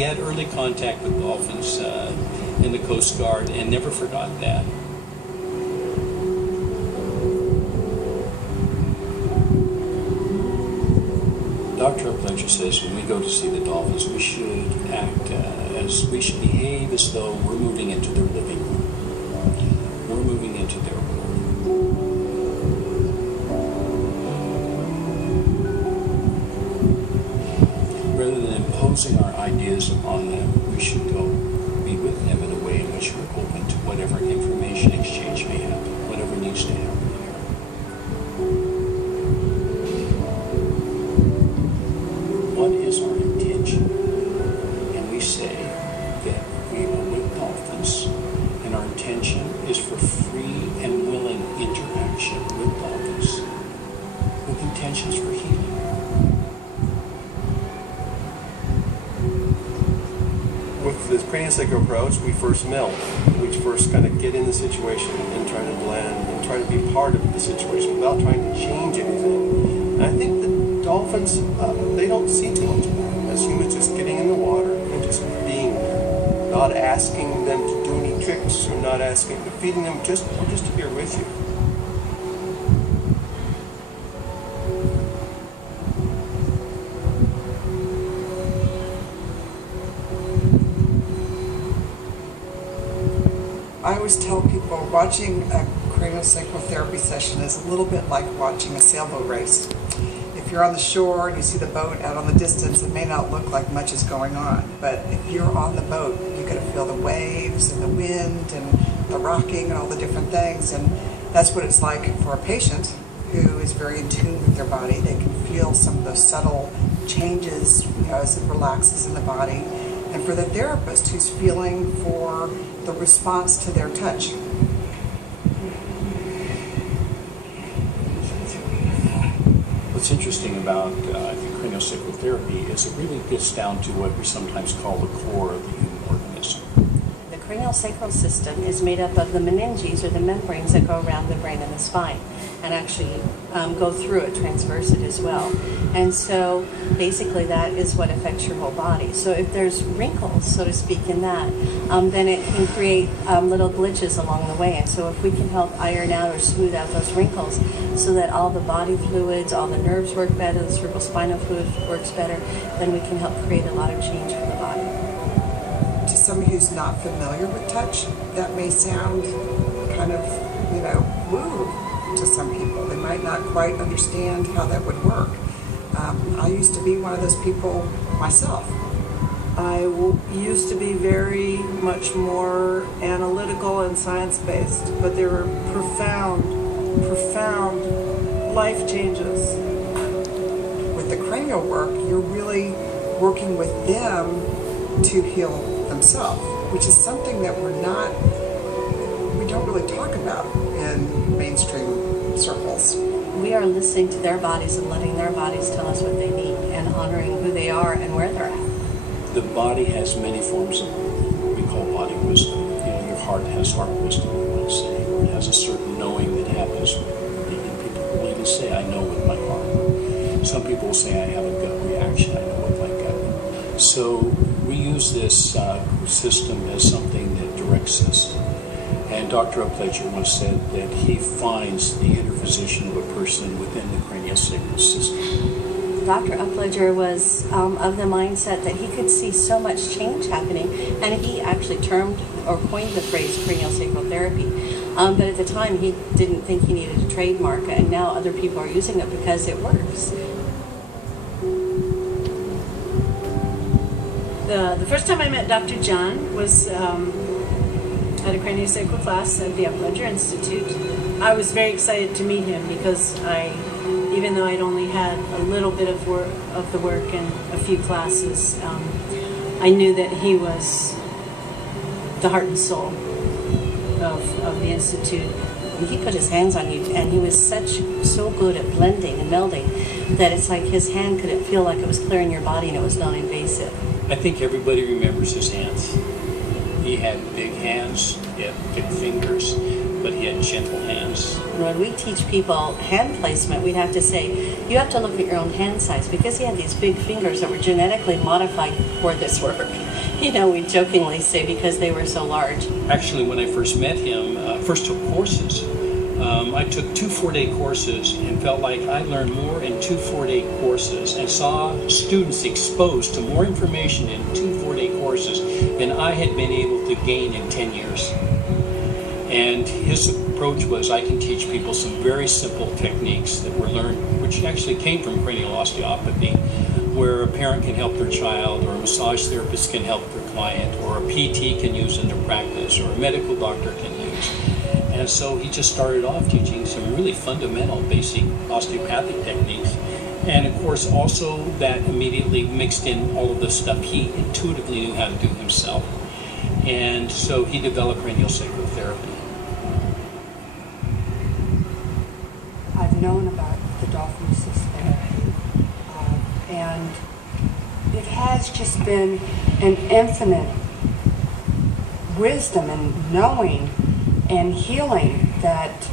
He had early contact with dolphins in the Coast Guard and never forgot that. Dr. Upledger says when we go to see the dolphins, we should we should behave as though we're moving into their living room. We're moving into their world. Rather than imposing our ideas upon them, we should go be with them in a way in which we're open to whatever information exchange may happen, whatever needs to happen here. What is our intention? And we say that we are with dolphins, and our intention is for free and willing interaction with dolphins, with intentions for healing. With the craniosacral approach, we first meld. We first kind of get in the situation and try to blend and try to be part of the situation without trying to change anything. And I think that dolphins, they don't see too much of that. As humans, just getting in the water and just being there, not asking them to do any tricks or not asking, but feeding them just here with you. I always tell people watching a craniosacral therapy session is a little bit like watching a sailboat race. If you're on the shore and you see the boat out on the distance, it may not look like much is going on. But if you're on the boat, you're going to feel the waves and the wind and the rocking and all the different things. And that's what it's like for a patient who is very in tune with their body. They can feel some of those subtle changes, as it relaxes in the body. And for the therapist who's feeling for the response to their touch. What's interesting about craniosacral therapy is it really gets down to what we sometimes call the core of the human organism. The craniosacral system is made up of the meninges, or the membranes that go around the brain and the spine, and actually go through it, transverse it as well. And so basically that is what affects your whole body. So if there's wrinkles, so to speak, in that, then it can create little glitches along the way. And so if we can help iron out or smooth out those wrinkles so that all the body fluids, all the nerves work better, the cerebrospinal fluid works better, then we can help create a lot of change for the body. To somebody who's not familiar with touch, that may sound kind of, woo to some people. They might not quite understand how that would work. I used to be one of those people myself. I used to be very much more analytical and science-based, but there were profound life changes. With the cranial work, you're really working with them to heal themselves, which is something that we don't really talk about in mainstream circles. We are listening to their bodies and letting their bodies tell us what they need and honoring who they are and where they're at. The body has many forms of what we call body wisdom. Your heart has heart wisdom, you might say, or it has a certain knowing that happens. People will even say, I know with my heart. Some people will say, I have a gut reaction, I know with my gut. So we use this system as something that directs us. And Dr. Upledger once said that he finds the inner physician of a person within the craniosacral system. Dr. Upledger was of the mindset that he could see so much change happening, and he actually termed or coined the phrase craniosacral therapy. But at the time, he didn't think he needed to trademark it, and now other people are using it because it works. The first time I met Dr. John was at a craniosacral class at the Upledger Institute. I was very excited to meet him because even though I'd only had a little bit of the work and a few classes, I knew that he was the heart and soul of the Institute. He put his hands on you, and he was so good at blending and melding that it's like his hand could feel like it was clearing your body and it was non-invasive. I think everybody remembers his hands. He had big hands, he had big fingers, but he had gentle hands. And when we teach people hand placement, we'd have to say, you have to look at your own hand size, because he had these big fingers that were genetically modified for this work. You know, we jokingly say because they were so large. Actually, when I first met him, first took courses. I took 2 4-day courses and felt like I learned more in 2 4-day courses and saw students exposed to more information in 2 4-day courses than I had been able to gain in 10 years. And his approach was, I can teach people some very simple techniques that were learned, which actually came from cranial osteopathy, where a parent can help their child, or a massage therapist can help their client, or a PT can use in their practice, or a medical doctor can use. And so he just started off teaching some really fundamental basic osteopathic techniques. And of course also that immediately mixed in all of the stuff he intuitively knew how to do himself. And so he developed craniosacral therapy. I've known about the dolphin system, and it has just been an infinite wisdom and knowing and healing that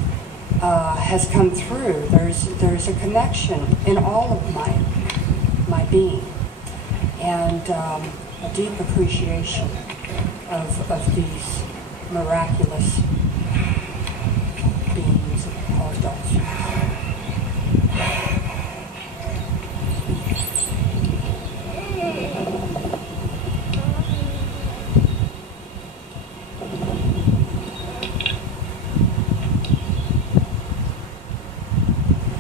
has come through. There's a connection in all of my being, and a deep appreciation of these miraculous beings called dolphins.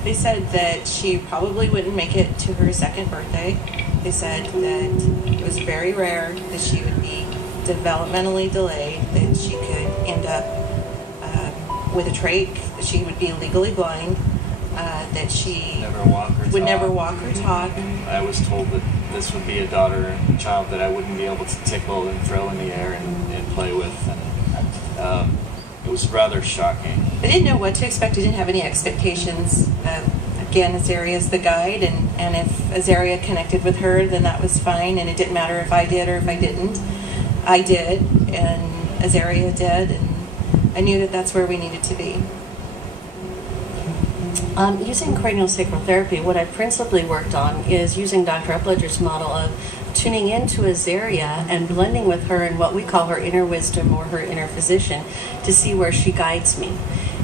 They said that she probably wouldn't make it to her 2nd birthday. They said that it was very rare that she would be developmentally delayed, that she could end up with a trach, that she would be legally blind, that she would never walk or talk. I was told that this would be a child that I wouldn't be able to tickle and throw in the air and play with. And it was rather shocking. I didn't know what to expect. I didn't have any expectations. Again, Azaria's the guide, and if Azaria connected with her, then that was fine, and it didn't matter if I did or if I didn't. I did, and Azaria did, and I knew that that's where we needed to be. Using craniosacral therapy, what I principally worked on is using Dr. Upledger's model of tuning into Azaria and blending with her in what we call her inner wisdom or her inner physician to see where she guides me.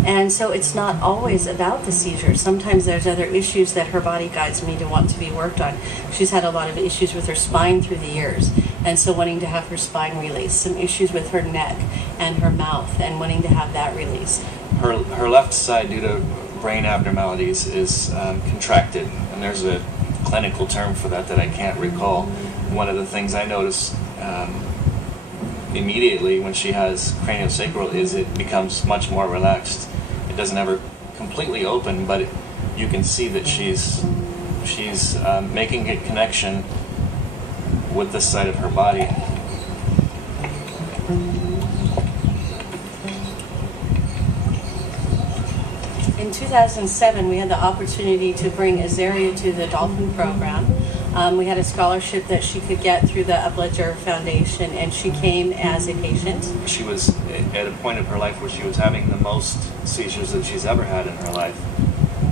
And so it's not always about the seizure. Sometimes there's other issues that her body guides me to want to be worked on. She's had a lot of issues with her spine through the years, and so wanting to have her spine released. Some issues with her neck and her mouth, and wanting to have that released. Her left side, due to brain abnormalities, is contracted, and there's a clinical term for that I can't recall. One of the things I notice immediately when she has craniosacral is it becomes much more relaxed. It doesn't ever completely open, but you can see that she's making a connection with this side of her body. In 2007, we had the opportunity to bring Azaria to the Dolphin program. We had a scholarship that she could get through the Upledger Foundation, and she came as a patient. She was at a point of her life where she was having the most seizures that she's ever had in her life.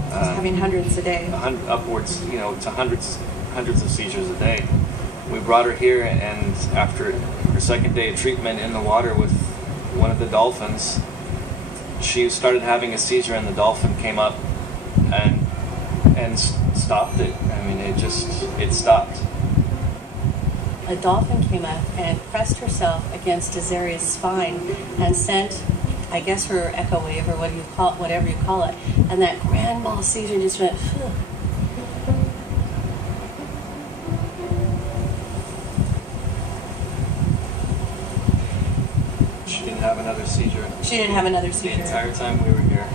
Having hundreds a day. Upwards, to hundreds of seizures a day. We brought her here, and after her 2nd day of treatment in the water with one of the dolphins, she started having a seizure, and the dolphin came up and stopped it. I mean, it stopped. A dolphin came up and pressed herself against Azaria's spine and sent, I guess, her echo wave or whatever you call it, and that grand mal seizure just went. Phew. She didn't have another seizure. She didn't have another seizure. The entire time we were here.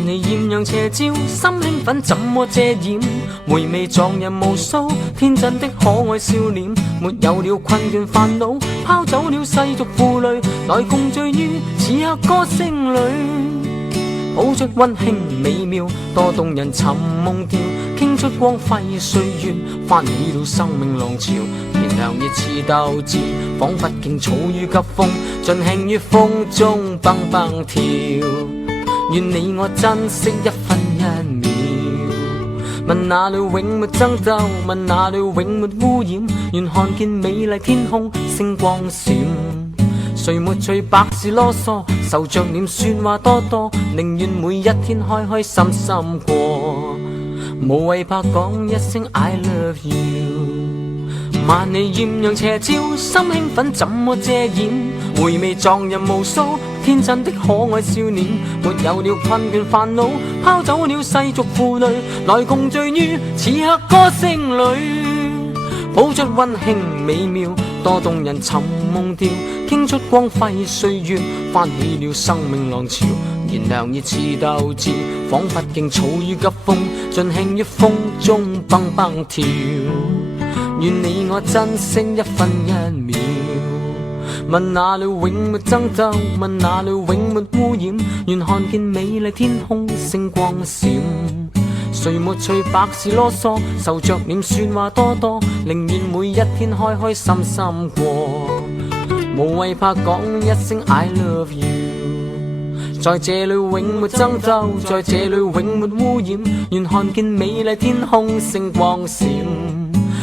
萬里豔陽斜照，心興奮怎麼遮掩？回味昨日無數天真的可愛笑臉，沒有了困倦煩惱，拋走了世俗負累，來共醉於此刻歌聲裏。譜出溫馨美妙，多動人尋夢調，傾出光輝歲月，翻起了生命浪潮。燃亮熱熾鬥志，彷彿勁草於急風，盡興於風中蹦蹦跳。願你我珍惜一分一秒，問哪裏永沒爭鬥，問哪裏永沒污染，願看見美麗天空星光閃。誰沒趣百事囉嗦，愁着臉說話多多，寧願每一天開開心心過，無謂怕講一聲 I love you。萬里豔陽斜照，心興奮怎麼遮掩？回味昨日無數天真的可愛笑臉，沒有了困倦煩惱，拋走了世俗負累，來共醉於此刻歌聲裏。譜出溫馨美妙，多動人尋夢調，傾出光輝歲月，翻起了生命浪潮。燃亮熱熾鬥志，彷彿勁草於急風，盡興於風中蹦蹦跳。願你我珍惜一分一秒，問哪裏永沒爭鬥，問哪裏永沒污染，願看見美麗天空星光閃。誰沒趣百事囉嗦，愁着臉說話多多，寧願每一天開開心心過，無謂怕講一聲 I love you。在這裏永沒爭鬥，在這裏永沒污染，願看見美麗天空星光閃。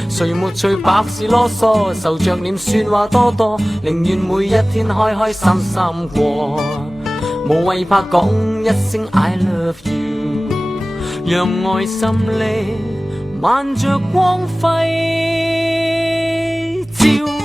誰沒趣百事囉嗦，愁着臉說話多多，寧願每一天開開心心過，無謂怕講一聲 I love you。讓愛心力漫着光輝照。